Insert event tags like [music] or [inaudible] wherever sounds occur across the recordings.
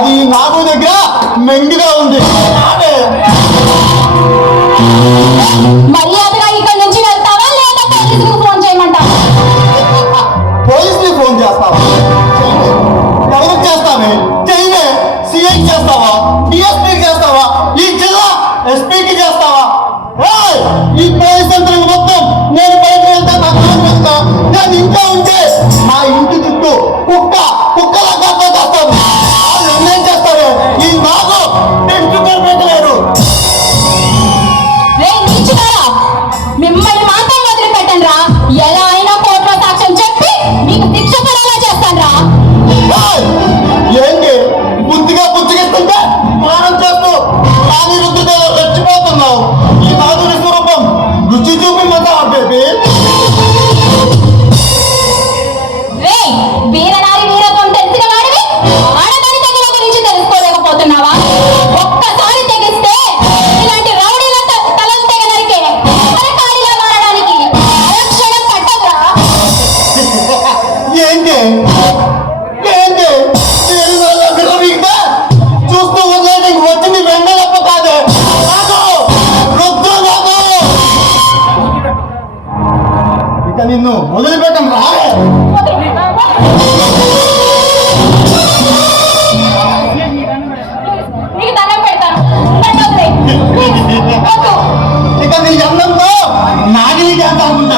అది నాగు దగ్గర మెండిగా ఉంది. మరి ఇక నిన్ను వదిలిపెట్టం రావే. [laughs] ఇక నీ అన్నంతో నాగిలి చేస్తా అనుకుంటా.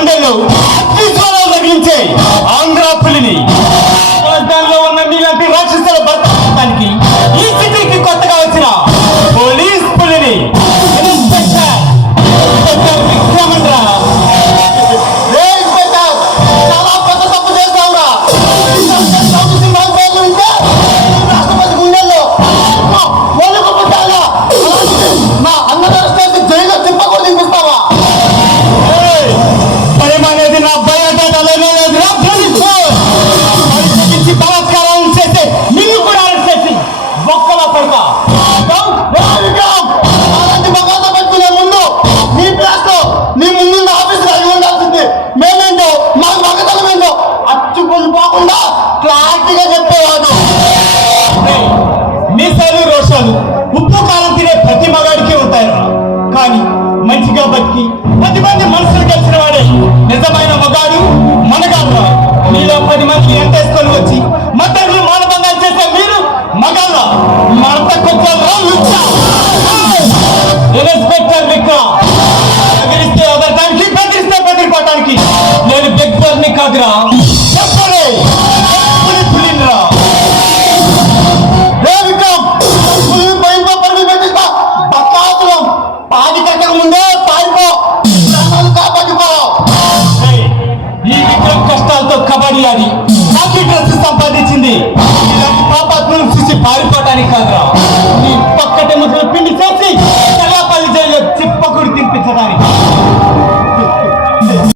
ఉండేను విధానాలు తగ్గించాయి కాకుండా క్లారిటీగా చెప్పేవాడు. మీసాలు రోషాలు. ఉప్పు కాలం తినే ప్రతి మగాడికి ఉంటాయి కానీ మంచిగా బతికి పది మంది మనుషులు గెలిచిన వాడే మరి అది కాకి సంపాదించింది పాపాత్మను చూసి పారిపోవటానికి కాదురా.